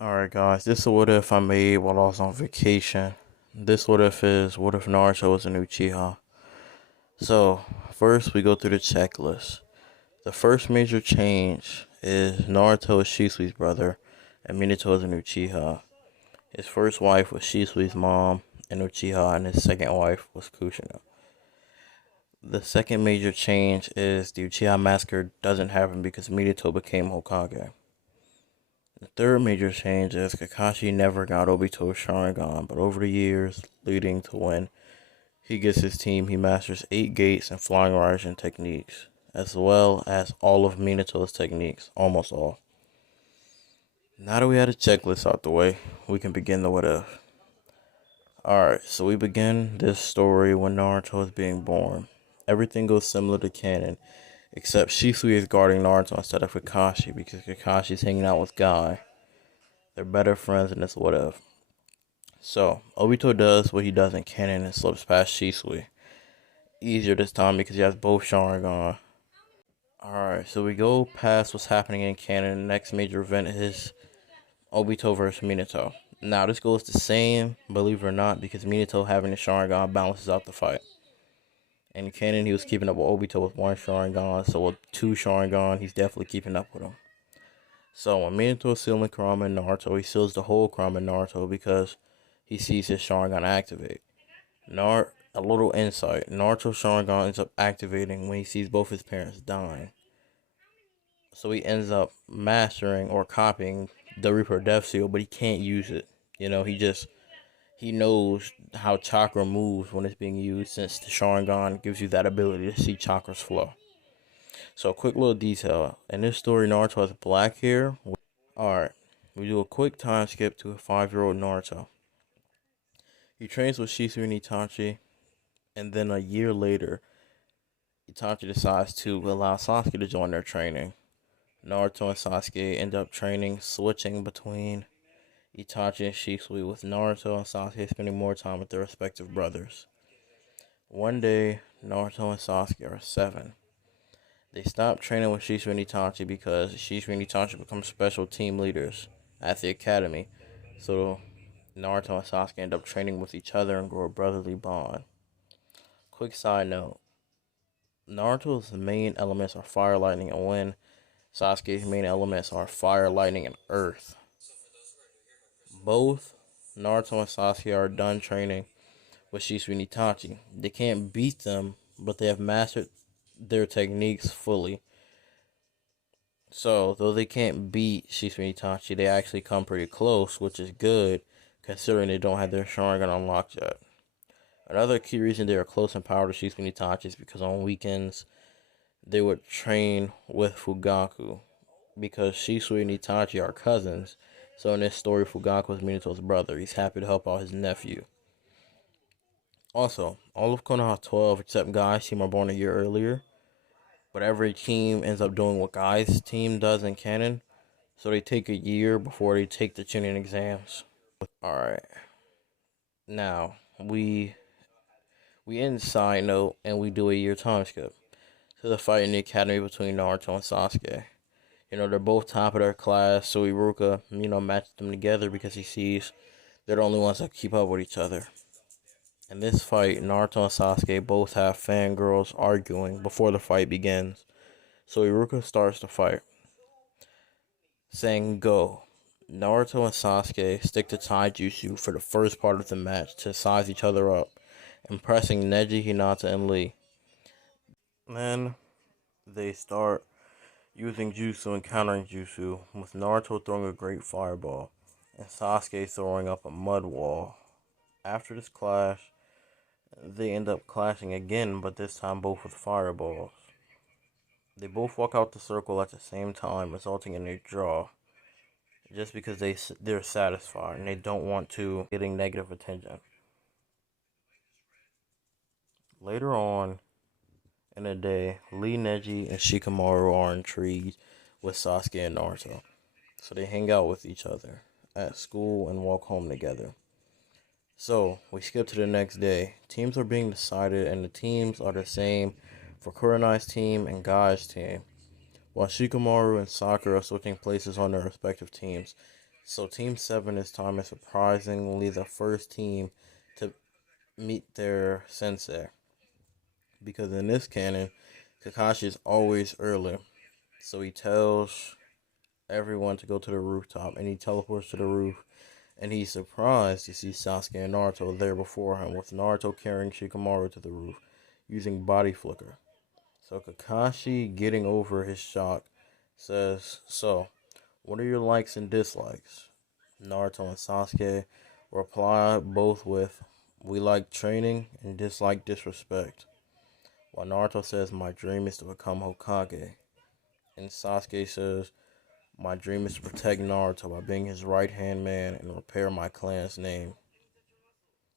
Alright guys, this is a what if I made while I was on vacation. This what if is what if Naruto was an Uchiha. So first we go through the checklist. The first major change is Naruto is Shisui's brother and Minato is an Uchiha. His first wife was Shisui's mom and Uchiha, and his second wife was Kushina. The second major change is the Uchiha massacre doesn't happen because Minato became Hokage. The third major change is Kakashi never got Obito's Sharingan, but over the years leading to when he gets his team, he masters 8 gates and flying Raijin techniques, as well as all of Minato's techniques, almost all. Now that we had a checklist out the way, we can begin the what if. Alright, so we begin this story when Naruto is being born. Everything goes similar to canon, except Shisui is guarding Naruto instead of Kakashi because Kakashi's hanging out with Guy. They're better friends and it's what if. So, Obito does what he does in canon and slips past Shisui. Easier this time because he has both Sharingan. Alright, so we go past what's happening in canon. The next major event is Obito versus Minato. Now, this goes the same, believe it or not, because Minato having the Sharingan balances out the fight. In canon, he was keeping up with Obito with one Sharingan, so with two Sharingan, he's definitely keeping up with him. So, when Minato is sealing Kurama and Naruto, he seals the whole Kurama and Naruto because he sees his Sharingan activate. A little insight. Naruto's Sharingan ends up activating when he sees both his parents dying. So he ends up mastering or copying the Reaper Death Seal, but he can't use it. He knows how chakra moves when it's being used, since the Sharingan gives you that ability to see chakras flow. So a quick little detail. In this story, Naruto has black hair. Alright, we do a quick time skip to a 5-year-old Naruto. He trains with Shisui and Itachi, and then a year later, Itachi decides to allow Sasuke to join their training. Naruto and Sasuke end up training, switching between Itachi and Shisui, with Naruto and Sasuke spending more time with their respective brothers. One day, Naruto and Sasuke are 7. They stop training with Shisui and Itachi because Shisui and Itachi become special team leaders at the academy. So Naruto and Sasuke end up training with each other and grow a brotherly bond. Quick side note, Naruto's main elements are fire, lightning, and wind. Sasuke's main elements are fire, lightning, and earth. Both Naruto and Sasuke are done training with Shisui and Itachi. They can't beat them, but they have mastered their techniques fully. So, though they can't beat Shisui and Itachi, they actually come pretty close, which is good, considering they don't have their Sharingan unlocked yet. Another key reason they are close in power to Shisui and Itachi is because on weekends, they would train with Fugaku, because Shisui and Itachi are cousins. So in this story, Fugaku is Minato's brother. He's happy to help out his nephew. Also, all of Konoha 12 except Guy's team are born a year earlier. But every team ends up doing what Guy's team does in canon. So they take a year before they take the Chunin exams. Alright. Now, we end side note and we do a year time skip to the fight in the academy between Naruto and Sasuke. They're both top of their class, so Iruka, matches them together because he sees they're the only ones that keep up with each other. In this fight, Naruto and Sasuke both have fangirls arguing before the fight begins. So Iruka starts the fight, saying go. Naruto and Sasuke stick to taijutsu for the first part of the match to size each other up, impressing Neji, Hinata, and Lee. Then they start using jutsu and countering jutsu, with Naruto throwing a great fireball and Sasuke throwing up a mud wall. After this clash, they end up clashing again, but this time both with fireballs. They both walk out the circle at the same time, resulting in a draw, just because they're satisfied and they don't want to getting negative attention. Later on in the day, Lee, Neji, and Shikamaru are intrigued with Sasuke and Naruto, so they hang out with each other at school and walk home together. So, we skip to the next day. Teams are being decided, and the teams are the same for Kurenai's team and Guy's team, while Shikamaru and Sakura are switching places on their respective teams. So Team 7 this time is surprisingly the first team to meet their sensei. Because in this canon, Kakashi is always early. So he tells everyone to go to the rooftop and he teleports to the roof. And he's surprised to see Sasuke and Naruto there before him, with Naruto carrying Shikamaru to the roof using body flicker. So Kakashi, getting over his shock, says, "So, what are your likes and dislikes?" Naruto and Sasuke reply both with, "We like training and dislike disrespect." While Naruto says, "My dream is to become Hokage." And Sasuke says, "My dream is to protect Naruto by being his right hand man and repair my clan's name."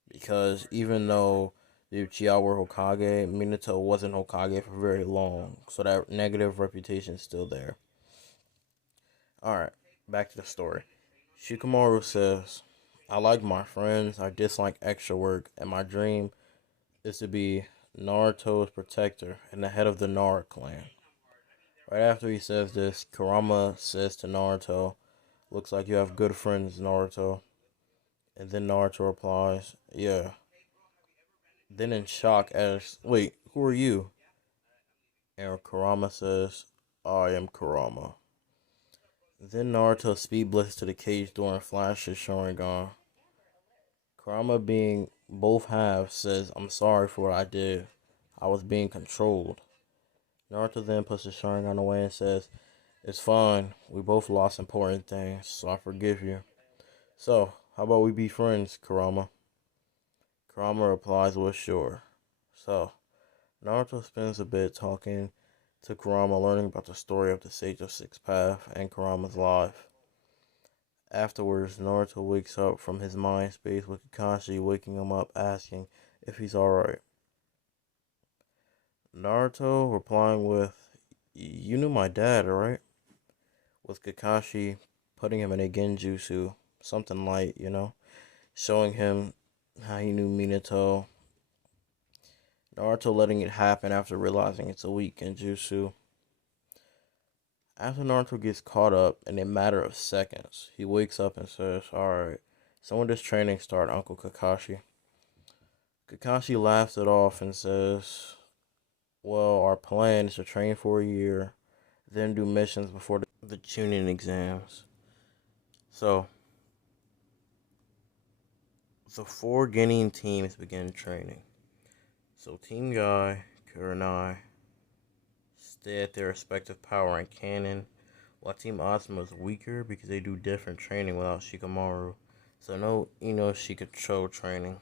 Because even though the Uchiha were Hokage, Minato wasn't Hokage for very long, so that negative reputation is still there. Alright, back to the story. Shikamaru says, "I like my friends, I dislike extra work, and my dream is to be Naruto's protector and the head of the Nara clan." Right after he says this, Kurama says to Naruto, "Looks like you have good friends, Naruto." And then Naruto replies, "Yeah." Then in shock asks, "Wait, who are you?" And Kurama says, "I am Kurama." Then Naruto speed blitzes to the cage door and flashes Sharingan. Kurama, being both halves, says, "I'm sorry for what I did. I was being controlled." Naruto then puts the Sharingan away and says, "It's fine. We both lost important things, so I forgive you. So, how about we be friends, Kurama?" Kurama replies with, "Sure." So, Naruto spends a bit talking to Kurama, learning about the story of the Sage of Six Paths and Kurama's life. Afterwards, Naruto wakes up from his mind space with Kakashi waking him up asking if he's alright. Naruto replying with, "You knew my dad, right?" With Kakashi putting him in a genjutsu, something light, showing him how he knew Minato. Naruto letting it happen after realizing it's a weak genjutsu. After Naruto gets caught up in a matter of seconds, he wakes up and says, "Alright, so when does training start, Uncle Kakashi?" Kakashi laughs it off and says, "Well, our plan is to train for a year, then do missions before the Chunin exams." So, the four Genin teams begin training. So, Team Guy, Kurenai stay at their respective power and cannon, while Team Asuma is weaker because they do different training without Shikamaru. So, no Ino control training.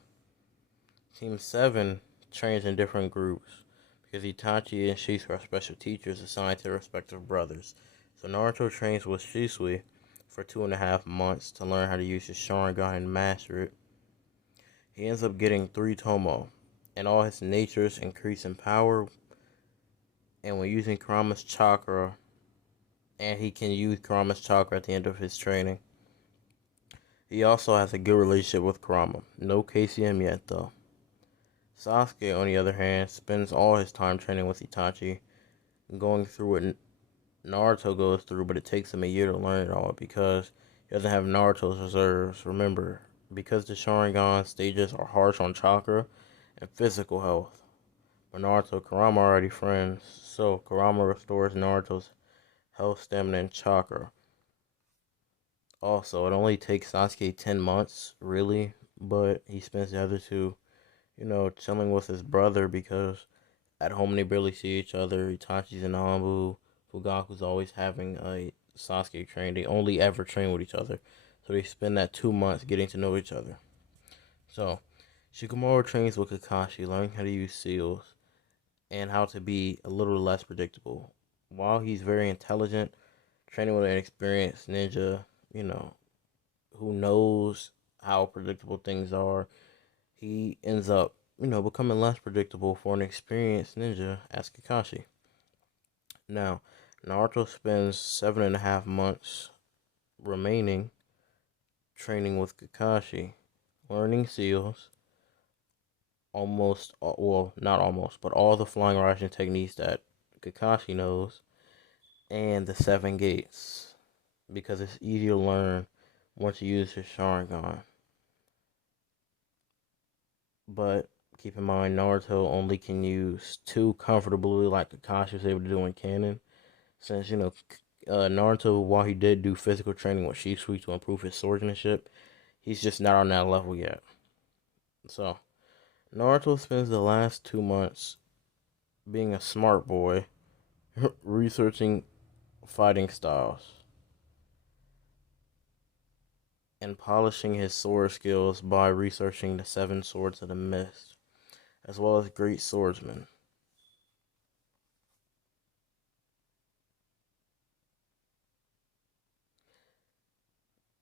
Team 7 trains in different groups because Itachi and Shisui are special teachers assigned to their respective brothers. So Naruto trains with Shisui for 2.5 months to learn how to use his Sharingan and master it. He ends up getting 3 Tomo, and all his natures increase in power. And when using Kurama's chakra, and he can use Kurama's chakra at the end of his training. He also has a good relationship with Kurama. No KCM yet though. Sasuke, on the other hand, spends all his time training with Itachi, going through what Naruto goes through, but it takes him a year to learn it all because he doesn't have Naruto's reserves. Remember, because the Sharingan stages are harsh on chakra and physical health. But Naruto and Kurama are already friends, so Kurama restores Naruto's health, stamina, and chakra. Also, it only takes Sasuke 10 months, really, but he spends the other two, chilling with his brother because at home they barely see each other. Itachi's in Nambu. Fugaku's always having a Sasuke train. They only ever train with each other. So they spend that 2 months getting to know each other. So, Shikamaru trains with Kakashi, learning how to use seals and how to be a little less predictable. While he's very intelligent, training with an experienced ninja, you know, who knows how predictable things are, he ends up, becoming less predictable for an experienced ninja as Kakashi. Now, Naruto spends 7.5 months remaining training with Kakashi, learning seals, well, not almost, but all the flying Rasen techniques that Kakashi knows, and the seven gates, because it's easy to learn once he uses his Sharingan. But keep in mind, Naruto only can use two comfortably, like Kakashi was able to do in canon. Since Naruto, while he did do physical training with Shisui to improve his swordsmanship, he's just not on that level yet. So Naruto spends the last 2 months being a smart boy, researching fighting styles and polishing his sword skills by researching the seven swords of the mist, as well as great swordsmen.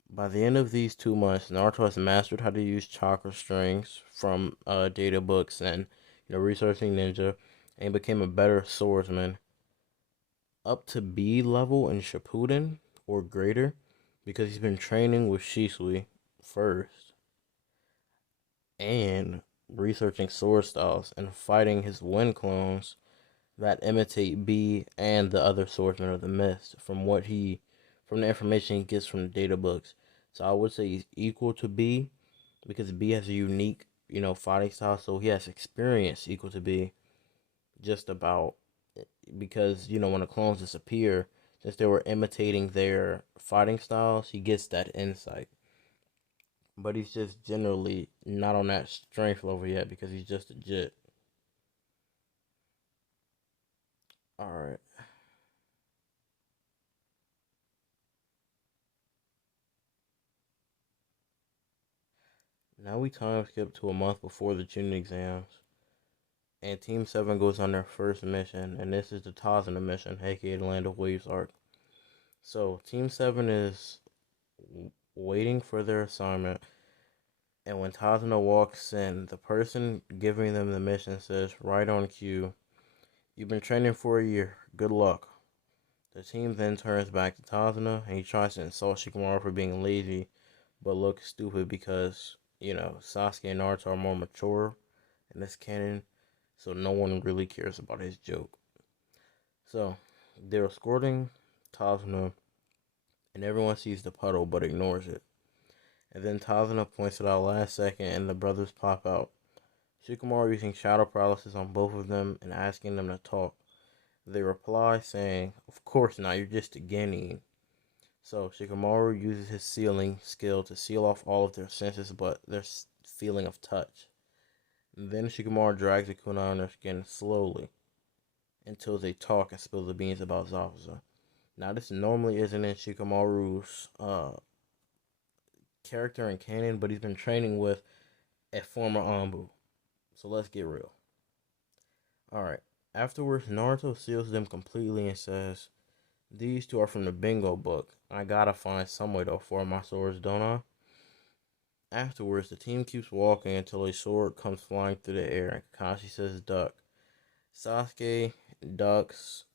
By the end of these 2 months, Naruto has mastered how to use chakra strings from data books and researching ninja, and became a better swordsman up to B level in Shippuden or greater because he's been training with Shisui first and researching sword styles and fighting his wind clones that imitate B and the other swordsmen of the mist from the information he gets from the data books. So I would say he's equal to B because B has a unique, fighting style. So he has experience equal to B just about because, when the clones disappear, since they were imitating their fighting styles, he gets that insight. But he's just generally not on that strength level yet because he's just a jit. Alright. Now we time skip to a month before the June exams. And Team 7 goes on their first mission, and this is the Tazuna mission, aka the Land of Waves arc. So, Team 7 is waiting for their assignment, and when Tazuna walks in, the person giving them the mission says, right on cue, "You've been training for a year, good luck." The team then turns back to Tazuna, and he tries to insult Shikamaru for being lazy, but looks stupid because, Sasuke and Naruto are more mature in this canon, so no one really cares about his joke. So, they're escorting Tazuna, and everyone sees the puddle but ignores it. And then Tazuna points it out last second, and the brothers pop out. Shikamaru using shadow paralysis on both of them and asking them to talk. They reply saying, "Of course not, you're just a guinea." So Shikamaru uses his sealing skill to seal off all of their senses but their feeling of touch. And then Shikamaru drags the kunai on their skin slowly until they talk and spill the beans about Zabuza. Now this normally isn't in Shikamaru's character in canon, but he's been training with a former Anbu. So let's get real. Alright. Afterwards, Naruto seals them completely and says, "These two are from the bingo book. I gotta find some way to afford my swords, don't I?" Afterwards, the team keeps walking until a sword comes flying through the air and Kakashi says duck. Sasuke ducks,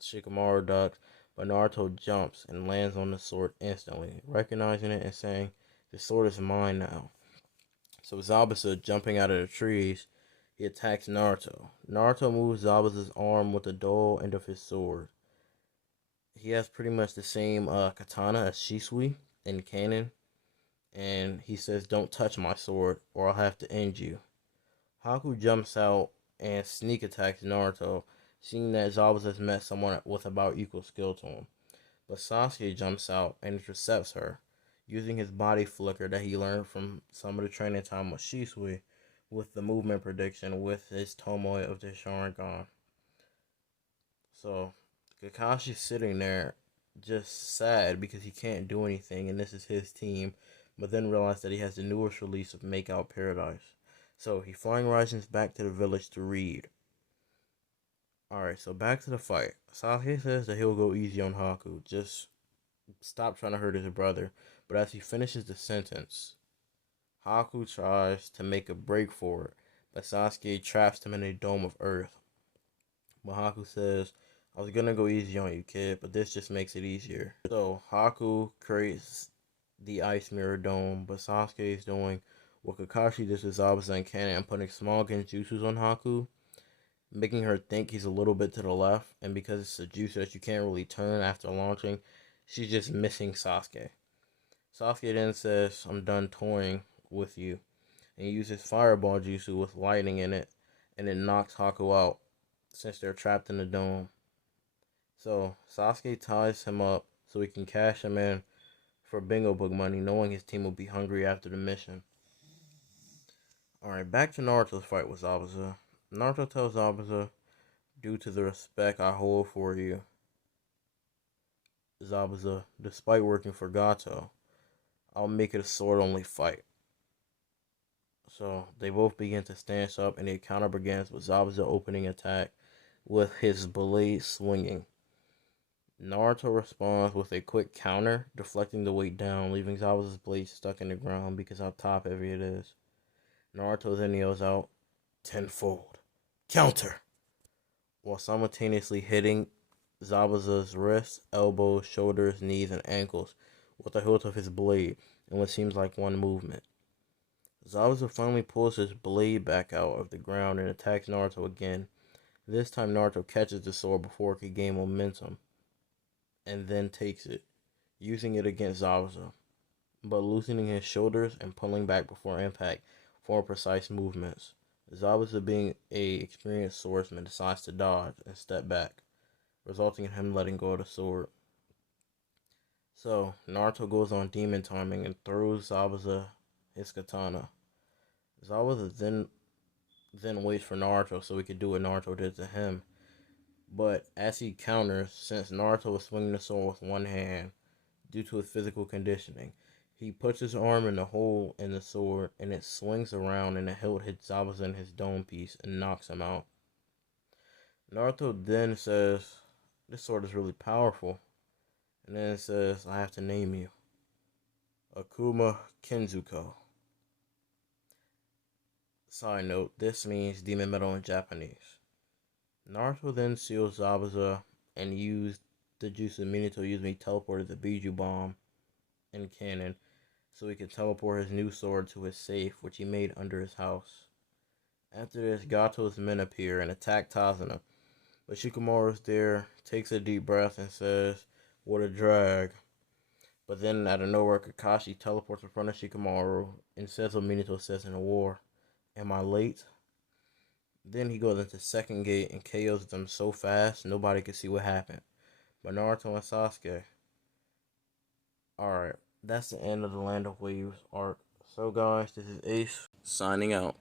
Shikamaru ducks, but Naruto jumps and lands on the sword instantly, recognizing it and saying, "The sword is mine now." So Zabuza, jumping out of the trees, he attacks Naruto. Naruto moves Zabuza's arm with the dull end of his sword. He has pretty much the same katana as Shisui in canon, and he says, "Don't touch my sword or I'll have to end you." Haku jumps out and sneak attacks Naruto, seeing that Zabuza has met someone with about equal skill to him. But Sasuke jumps out and intercepts her, using his body flicker that he learned from some of the training time with Shisui with the movement prediction with his Tomoe of the Sharingan. So Kakashi's sitting there just sad because he can't do anything and this is his team, but then realized that he has the newest release of Make Out Paradise. So he flying rises back to the village to read. Alright, so back to the fight. Sasuke says that he'll go easy on Haku, just stop trying to hurt his brother. But as he finishes the sentence, Haku tries to make a break for it, but Sasuke traps him in a dome of earth. But Haku says, "I was gonna go easy on you, kid, but this just makes it easier." So Haku creates the ice mirror dome, but Sasuke is doing what Kakashi did to Zabuza and Kanen and putting small genjutsus on Haku, making her think he's a little bit to the left, and because it's a jutsu that you can't really turn after launching, she's just missing Sasuke. Sasuke then says, I'm done toying with you, and he uses fireball jutsu with lightning in it, and it knocks Haku out since they're trapped in the dome. So Sasuke ties him up so he can cash him in for bingo book money, knowing his team will be hungry after the mission. Alright, back to Naruto's fight with Zabuza. Naruto tells Zabuza, due to the respect I hold for you, Zabuza, despite working for Gato, I'll make it a sword only fight. So they both begin to stance up, and the encounter begins with Zabuza opening attack with his blade swinging. Naruto responds with a quick counter, deflecting the weight down, leaving Zabuza's blade stuck in the ground because how top heavy it is. Naruto then yells out, tenfold, counter, while simultaneously hitting Zabuza's wrists, elbows, shoulders, knees, and ankles with the hilt of his blade in what seems like one movement. Zabuza finally pulls his blade back out of the ground and attacks Naruto again. This time Naruto catches the sword before it could gain momentum, and then takes it, using it against Zabuza, but loosening his shoulders and pulling back before impact for precise movements. Zabuza, being a experienced swordsman, decides to dodge and step back, resulting in him letting go of the sword. So Naruto goes on demon timing and throws Zabuza his katana. Zabuza then waits for Naruto so he could do what Naruto did to him. But as he counters, since Naruto was swinging the sword with one hand due to his physical conditioning, he puts his arm in the hole in the sword and it swings around, and the hilt hits Zabuza in his dome piece and knocks him out. Naruto then says, this sword is really powerful. And then it says, I have to name you. Akuma Kenzuko. Side note, this means demon metal in Japanese. Naruto then seals Zabuza and used the jutsu Minato used when he teleported the Biju bomb in canon so he could teleport his new sword to his safe, which he made under his house. After this, Gato's men appear and attack Tazuna, but Shikamaru's there, takes a deep breath, and says, what a drag. But then, out of nowhere, Kakashi teleports in front of Shikamaru and says what Minato says in the war, am I late? Then he goes into second gate and KOs them so fast, nobody can see what happened. But Naruto and Sasuke. Alright, that's the end of the Land of Waves arc. So guys, this is Ace, signing out.